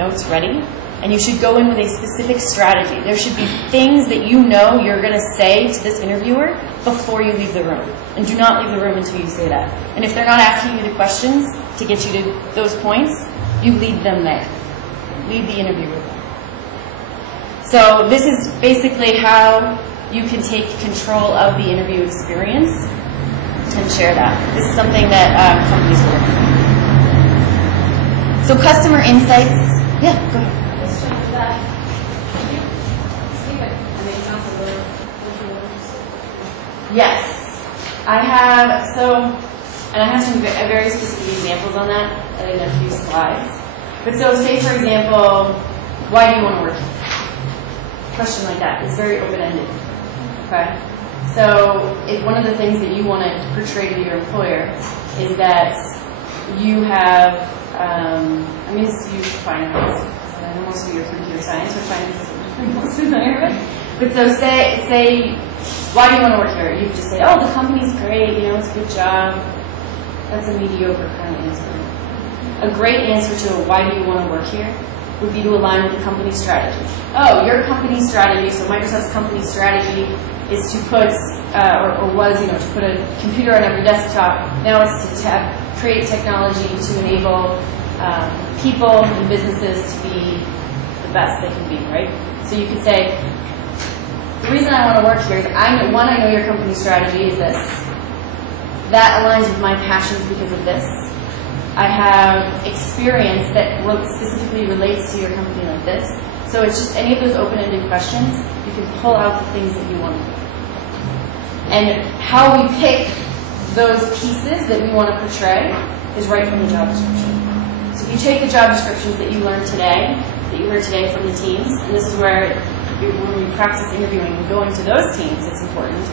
notes ready, and you should go in with a specific strategy. There should be things that you know you're going to say to this interviewer before you leave the room. And do not leave the room until you say that. And if they're not asking you the questions to get you to those points, you lead them there. Lead the interview with them. So this is basically how you can take control of the interview experience and share that. This is something that companies will look at. So customer insights. Yeah, go ahead. Yes, I have. And I have some very specific examples on that in a few slides. But so, say for example, why do you want to work here? A question like that is very open-ended. Okay. So, if one of the things that you want to portray to your employer is that you have, I'm going to use finance. I know most of you are computer science, or finance is what you're most familiar with. But so say, why do you want to work here? You could just say, oh, the company's great, you know, it's a good job. That's a mediocre kind of answer. A great answer to why do you want to work here would be to align with the company strategy. Oh, your company strategy, so Microsoft's company strategy is to put, or was, you know, to put a computer on every desktop. Now it's to create technology to enable people and businesses to be the best they can be, right? So you could say, the reason I want to work here is, I know your company strategy is this. That aligns with my passions because of this. I have experience that specifically relates to your company like this. So it's just any of those open-ended questions, you can pull out the things that you want to do. And how we pick those pieces that we want to portray is right from the job description. So if you take the job descriptions that you learned today, that you heard today from the teams, and this is where when we practice interviewing and going to those teams, it's important,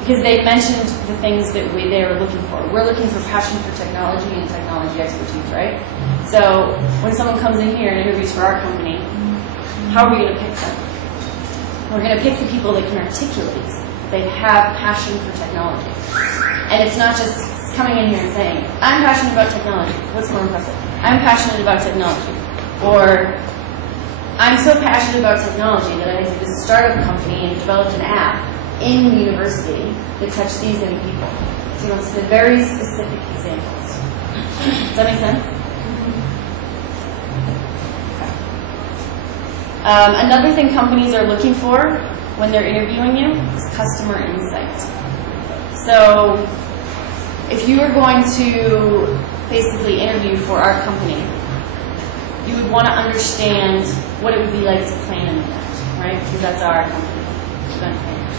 because they mentioned the things that they are looking for. We're looking for passion for technology and technology expertise, right? So when someone comes in here and interviews for our company, how are we going to pick them? We're going to pick the people that can articulate that they have passion for technology. And it's not just coming in here and saying, I'm passionate about technology. What's more impressive? I'm passionate about technology. Or, I'm so passionate about technology that I did this startup company and developed an app in university that touched these many people. So you want to see the very specific examples. Does that make sense? Okay. Another thing companies are looking for when they're interviewing you is customer insight. So if you are going to basically interview for our company, you would want to understand what it would be like to plan an event, right? Because that's our company, event planners.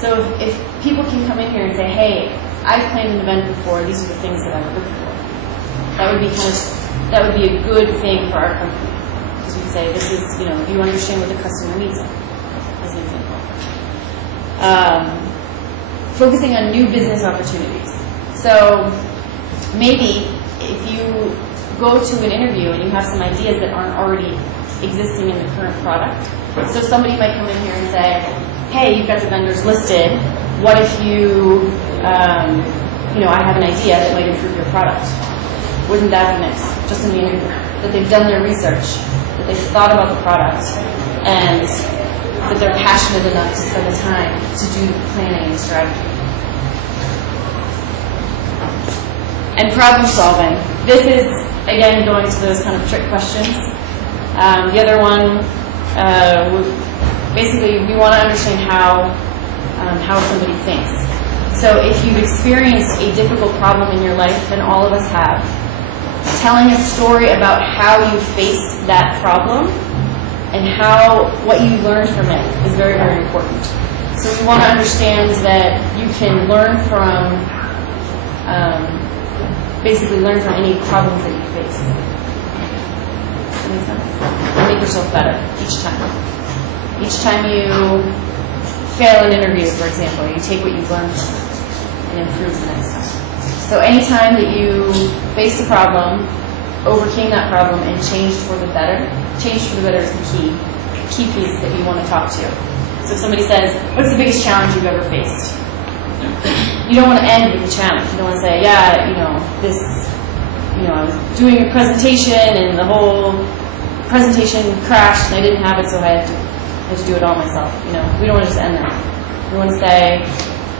So if people can come in here and say, hey, I've planned an event before, these are the things that I would look for. That would be a good thing for our company. Because we'd say, this is, you know, you understand what the customer needs, as an example. Focusing on new business opportunities. So maybe if you go to an interview and you have some ideas that aren't already existing in the current product. So somebody might come in here and say, hey, you've got the vendors listed. What if you, I have an idea that might improve your product. Wouldn't that be nice? Just in the interview. That they've done their research, that they've thought about the product, and that they're passionate enough to spend the time to do the planning and strategy. And problem solving. This is, again, going to those kind of trick questions. The other one, basically, we want to understand how somebody thinks. So if you've experienced a difficult problem in your life, and all of us have, telling a story about how you faced that problem and what you learned from it is very, very important. So we want to understand that you can learn from, basically learn from any problems that you face. And make yourself better each time. Each time you fail an interview, for example, you take what you've learned from it and improve the next time. So anytime that you faced a problem, overcame that problem, and changed for the better, change for the better is the key piece that you want to talk to. So if somebody says, what's the biggest challenge you've ever faced? You don't want to end with the challenge. You don't want to say, I was doing a presentation and the whole presentation crashed and I didn't have it, so I had to do it all myself. You know, we don't want to just end that. We want to say,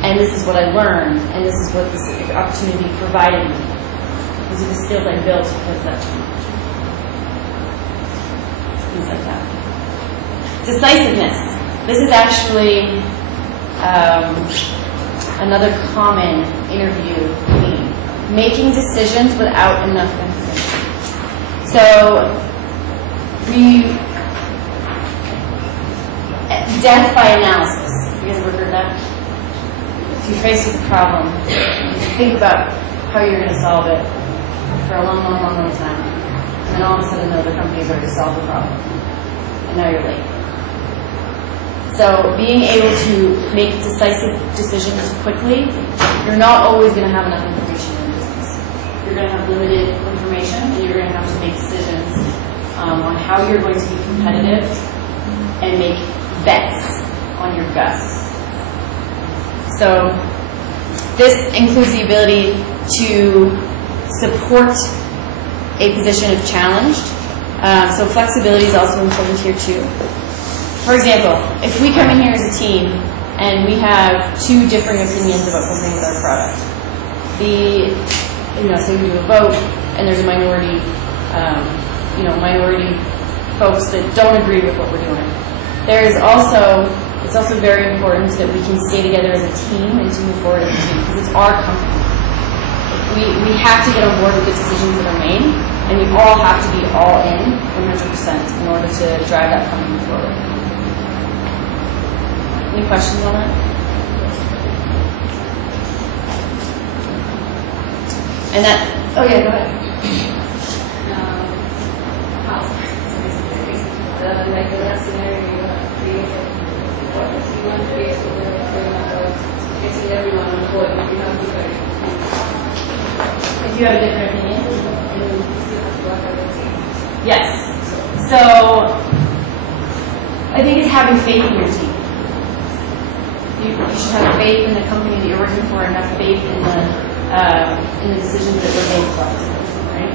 and this is what I learned, and this is what this opportunity provided me. These are the skills I built because of that challenge. Things like that. Decisiveness. This is actually another common interview theme. Making decisions without enough information. So, death by analysis. You guys ever heard that? If you're faced with a problem, you think about how you're going to solve it for a long time. And then all of a sudden, the other company's already solved the problem. And now you're late. So being able to make decisive decisions quickly, you're not always going to have enough information in business. You're going to have limited information, and you're going to have to make decisions on how you're going to be competitive and make bets on your gut. So this includes the ability to support a position if challenged. So flexibility is also important here too. For example, if we come in here as a team and we have two differing opinions about something with our product, so we do a vote and there's a minority, minority folks that don't agree with what we're doing. It's also very important that we can stay together as a team and to move forward as a team because it's our company. We have to get on board with the decisions that are made, and we all have to be all in 100% in order to drive that company forward. Any questions on that? And that, oh yeah, go ahead. Like in that scenario, you have created what you want to create getting everyone on board, you have to very If you have a different opinion? and you still have to work as a team. Yes. So, I think it's having faith in your team. You should have faith in the company that you're working for and have faith in the decisions that were made collectively, right?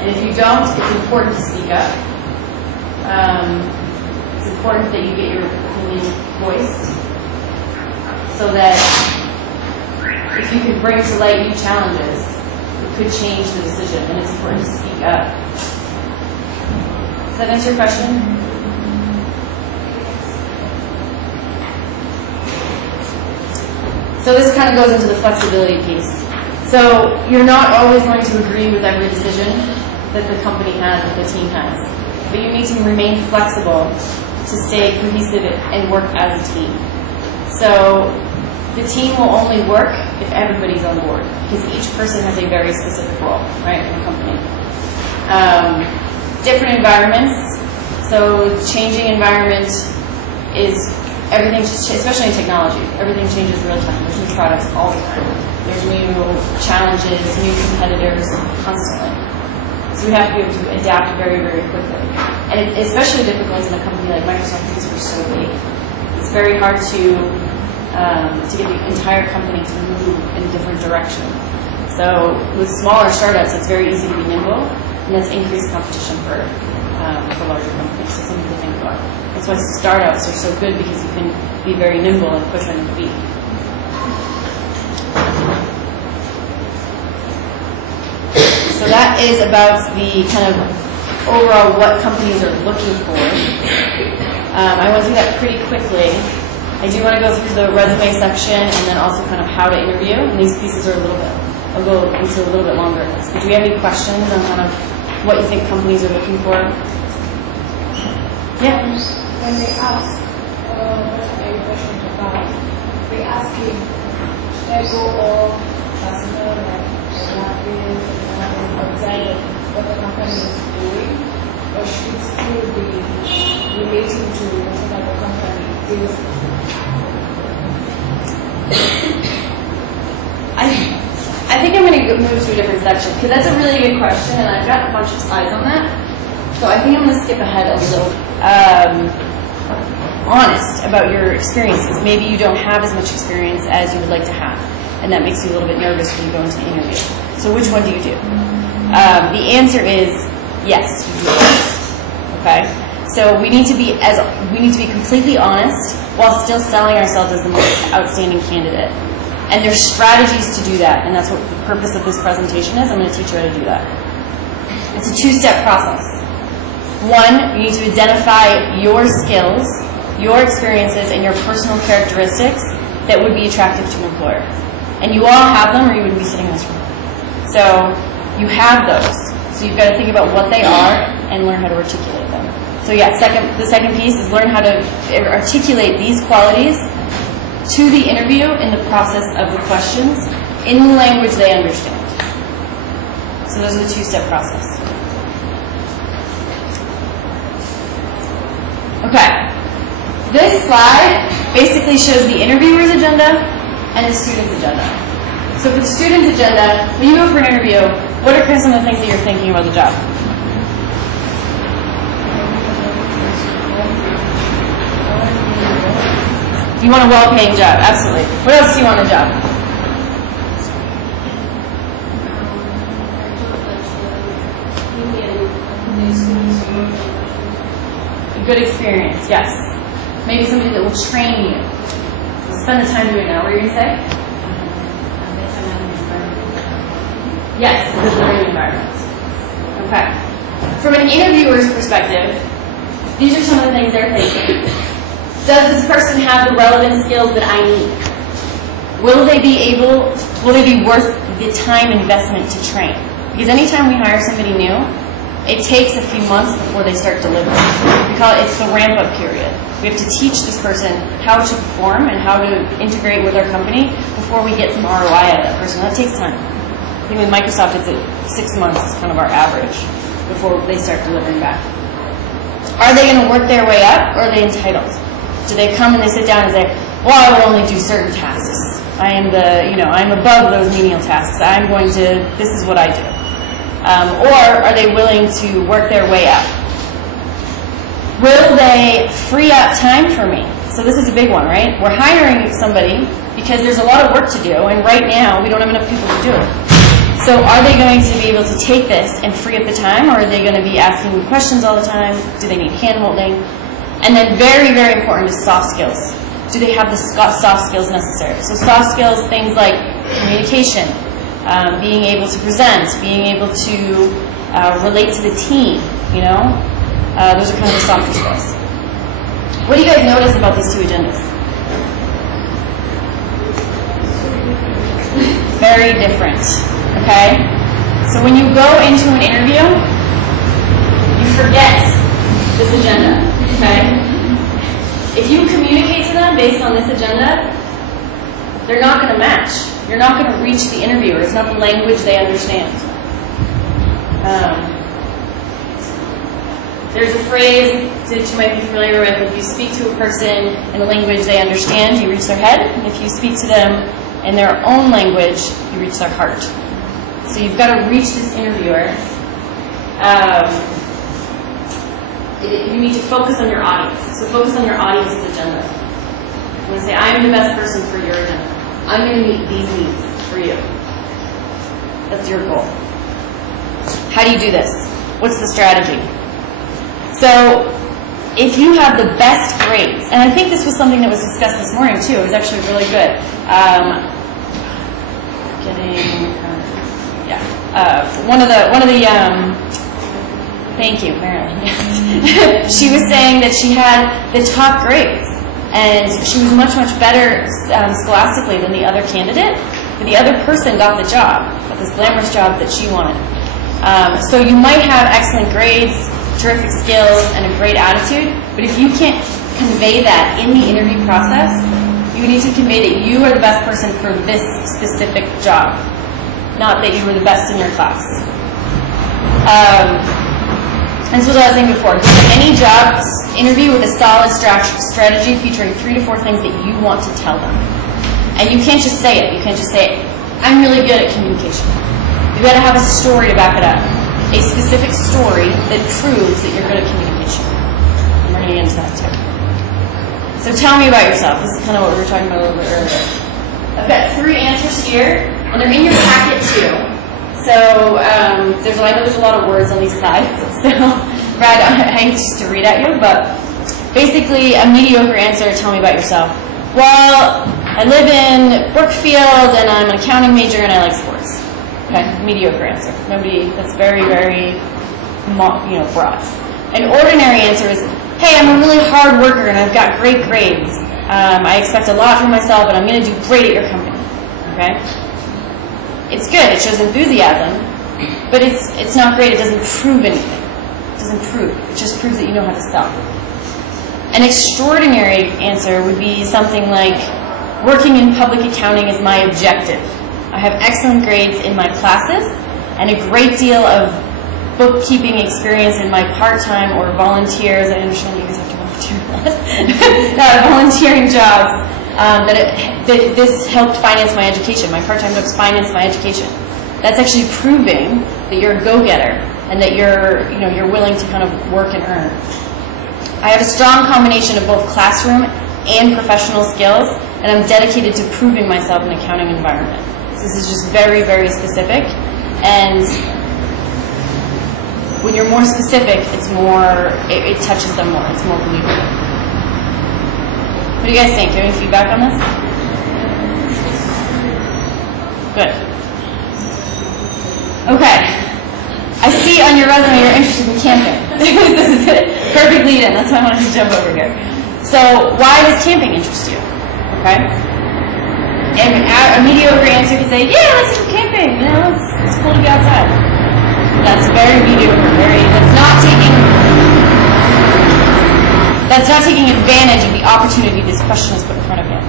And if you don't, it's important to speak up. It's important that you get your opinion voiced so that if you could bring to light new challenges, it could change the decision, and it's important to speak up. Does that answer your question? So this kind of goes into the flexibility piece. So you're not always going to agree with every decision that the company has, that the team has. But you need to remain flexible to stay cohesive and work as a team. So the team will only work if everybody's on board, because each person has a very specific role, right, in the company. Different environments. So changing environment is everything, especially in technology. Everything changes real time. There's new products all the time. There's new challenges, new competitors constantly. So we have to be able to adapt very, very quickly. And it's especially difficult in a company like Microsoft because we're so big. It's very hard to get the entire company to move in different directions. So with smaller startups, it's very easy to be nimble, and that's increased competition for larger companies. So something to think about. That's why startups are so good, because you can be very nimble and quick on your feet. So that is about the kind of overall what companies are looking for. I went through that pretty quickly. I do want to go through the resume section and then also kind of how to interview. And these pieces are I'll go into a little bit longer. But do you have any questions on kind of what you think companies are looking for? Yeah. When they ask, what are your questions about? They ask you, should I go all personal, like outside of what the company is doing, or should it still be relating to whatever the company is? I think I'm going to move to a different section, because that's a really good question, and I've got a bunch of slides on that. So I think I'm going to skip ahead a little. Honest about your experiences. Maybe you don't have as much experience as you would like to have, and that makes you a little bit nervous when you go into the interview. So which one do you do? The answer is yes, you do both. Okay? So we need to be completely honest while still selling ourselves as the most outstanding candidate. And there's strategies to do that, and that's what the purpose of this presentation is. I'm going to teach you how to do that. It's a two-step process. One, you need to identify your skills, your experiences, and your personal characteristics that would be attractive to an employer. And you all have them, or you wouldn't be sitting in this room. So you have those. So you've got to think about what they are and learn how to articulate them. So yeah, the second piece is learn how to articulate these qualities to the interview in the process of the questions in the language they understand. So those are the two-step process. Okay. This slide basically shows the interviewer's agenda and the student's agenda. So for the student's agenda, when you go for an interview, what are some of the things that you're thinking about the job? You want a well-paying job, absolutely. What else do you want in a job? A good experience, yes. Maybe somebody that will train you. Spend the time doing that. What were you going to say? Yes, a good learning environment. Okay. From an interviewer's perspective, these are some of the things they're thinking. Does this person have the relevant skills that I need? Will they be worth the time investment to train? Because anytime we hire somebody new, it takes a few months before they start delivering. We call it, it's the ramp-up period. We have to teach this person how to perform and how to integrate with our company before we get some ROI out of that person. That takes time. I think with Microsoft, it's at 6 months is kind of our average before they start delivering back. Are they going to work their way up, or are they entitled? Do they come and they sit down and say, well, I will only do certain tasks. I'm above those menial tasks. This is what I do. Or are they willing to work their way up? Will they free up time for me? So this is a big one, right? We're hiring somebody because there's a lot of work to do, and right now we don't have enough people to do it. So are they going to be able to take this and free up the time, or are they going to be asking me questions all the time? Do they need hand-holding? And then very, very important is soft skills. Do they have the soft skills necessary? So soft skills, things like communication, being able to present, being able to relate to the team, those are kind of the softer skills. What do you guys notice about these two agendas? Very different, okay? So when you go into an interview, you forget this agenda. Okay? If you communicate to them based on this agenda, they're not going to match. You're not going to reach the interviewer. It's not the language they understand. There's a phrase that you might be familiar with. If you speak to a person in a language they understand, you reach their head. And if you speak to them in their own language, you reach their heart. So you've got to reach this interviewer. You need to focus on your audience. So focus on your audience's agenda. I'm going to say, I'm the best person for your agenda. I'm going to meet these needs for you. That's your goal. How do you do this? What's the strategy? So if you have the best grades, and I think this was something that was discussed this morning too. It was actually really good. Thank you, Marilyn. Yes. She was saying that she had the top grades, and she was much, much better scholastically than the other candidate, but the other person got the job, got this glamorous job that she wanted. So you might have excellent grades, terrific skills, and a great attitude, but if you can't convey that in the interview process, you need to convey that you are the best person for this specific job, not that you were the best in your class. And this is what I was saying before. Go to any job interview with a solid strategy featuring 3 to 4 things that you want to tell them. And you can't just say it. You can't just say, I'm really good at communication. You've got to have a story to back it up. A specific story that proves that you're good at communication. And we're going to get into that too. So tell me about yourself. This is kind of what we were talking about a little bit earlier. I've got 3 answers here, and they're in your packet too. So I know there's a lot of words on these slides. So Brad, I okay just to read at you, but basically a mediocre answer, tell me about yourself. Well, I live in Brookfield and I'm an accounting major and I like sports. Okay, mediocre answer. Nobody, that's very, very, broad. An ordinary answer is, hey, I'm a really hard worker and I've got great grades. I expect a lot from myself and I'm going to do great at your company. Okay? It's good, it shows enthusiasm, but it's not great, it doesn't prove anything. It doesn't prove, it just proves that you know how to sell. An extraordinary answer would be something like, working in public accounting is my objective. I have excellent grades in my classes and a great deal of bookkeeping experience in my part-time or volunteers. I understand you guys have to volunteer a lot. Volunteering jobs. That this helped finance my education. My part-time jobs financed my education. That's actually proving that you're a go-getter and that you're willing to kind of work and earn. I have a strong combination of both classroom and professional skills, and I'm dedicated to proving myself in an accounting environment. So this is just very, very specific, and when you're more specific, it's more, it touches them more, it's more believable. What do you guys think? Do you have any feedback on this? Good. Okay. I see on your resume you're interested in camping. This is a perfect lead-in. That's why I wanted to jump over here. So why does camping interest you? Okay. And a mediocre answer could say, yeah, let's go camping. It's cool to be outside. That's very mediocre. That's not taking advantage of the opportunity this question is put in front of you.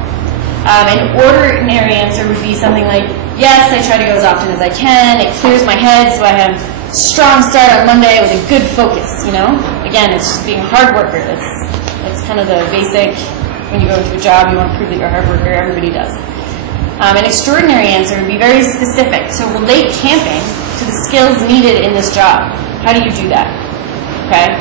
An ordinary answer would be something like, yes, I try to go as often as I can. It clears my head, so I have a strong start on Monday with a good focus. Again, it's just being a hard worker. That's kind of the basic. When you go into a job, you want to prove that you're a hard worker. Everybody does. An extraordinary answer would be very specific. So relate camping to the skills needed in this job. How do you do that? Okay.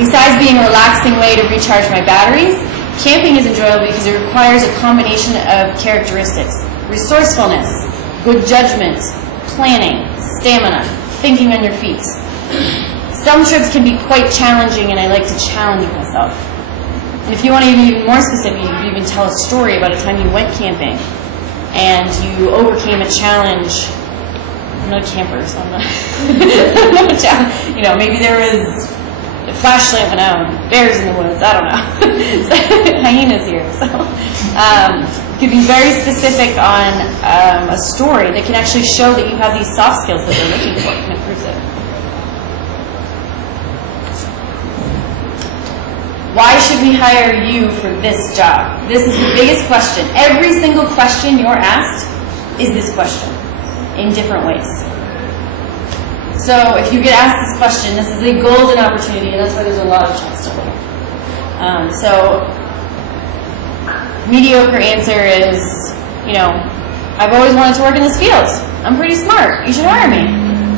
Besides being a relaxing way to recharge my batteries, camping is enjoyable because it requires a combination of characteristics: resourcefulness, good judgment, planning, stamina, thinking on your feet. Some trips can be quite challenging, and I like to challenge myself. And if you want to be even more specific, you can even tell a story about a time you went camping and you overcame a challenge. I'm not a camper, so I'm not. Maybe there was a flashlight went out, bears in the woods. I don't know. Hyenas here. So you could be very specific on a story that can actually show that you have these soft skills that they're looking for. Can it prove it? Why should we hire you for this job? This is the biggest question. Every single question you're asked is this question in different ways. So if you get asked this question, this is a golden opportunity, and that's why there's a lot of chance to win. So mediocre answer is, I've always wanted to work in this field. I'm pretty smart. You should hire me.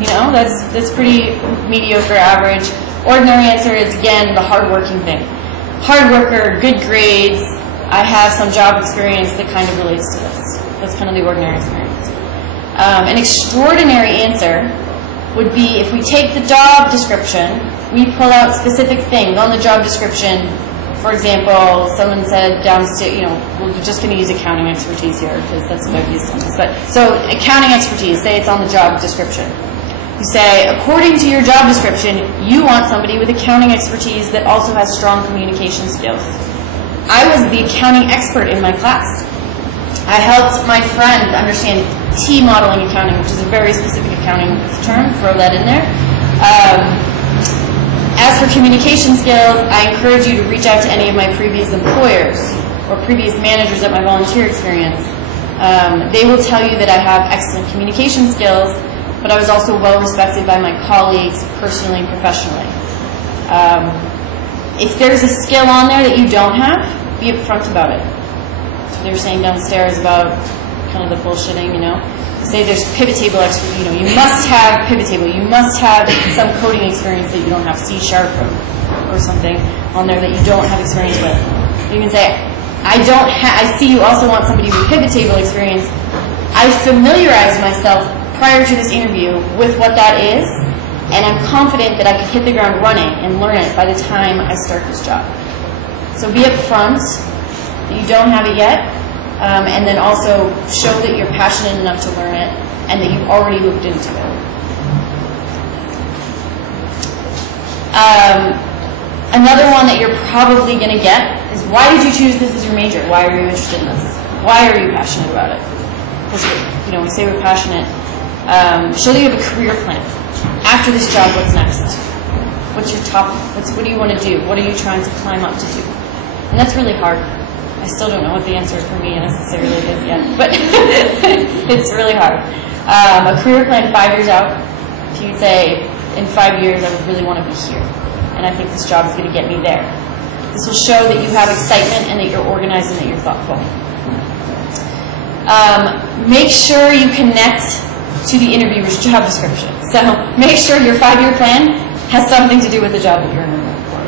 That's pretty mediocre, average. Ordinary answer is, again, the hardworking thing. Hard worker, good grades, I have some job experience that kind of relates to this. That's kind of the ordinary experience. An extraordinary answer would be if we take the job description, we pull out specific things on the job description. For example, someone said downstairs, we're just going to use accounting expertise here because that's what I've used on this. So accounting expertise, say it's on the job description. You say, according to your job description, you want somebody with accounting expertise that also has strong communication skills. I was the accounting expert in my class. I helped my friend understand T-modeling accounting, which is a very specific accounting term. Throw that in there. As for communication skills, I encourage you to reach out to any of my previous employers or previous managers at my volunteer experience. They will tell you that I have excellent communication skills, but I was also well respected by my colleagues personally and professionally. If there's a skill on there that you don't have, be upfront about it. So they were saying downstairs about kind of the bullshitting, Say there's pivot table expertise, you must have pivot table, you must have some coding experience that you don't have, C# or something on there that you don't have experience with. You can say, I see you also want somebody with pivot table experience. I familiarized myself prior to this interview with what that is, and I'm confident that I can hit the ground running and learn it by the time I start this job. So be upfront that you don't have it yet, and then also show that you're passionate enough to learn it and that you've already looked into it. Another one that you're probably going to get is, why did you choose this as your major? Why are you interested in this? Why are you passionate about it? Because we say we're passionate. Show that you have a career plan. After this job, what's next? What's your top? What do you want to do? What are you trying to climb up to do? And that's really hard. I still don't know what the answer for me necessarily is yet, but it's really hard. A career plan 5 years out. If you say, in 5 years, I would really want to be here, and I think this job is going to get me there. This will show that you have excitement and that you're organized and that you're thoughtful. Make sure you connect to the interviewer's job description. So make sure your 5-year plan has something to do with the job that you're interviewing for.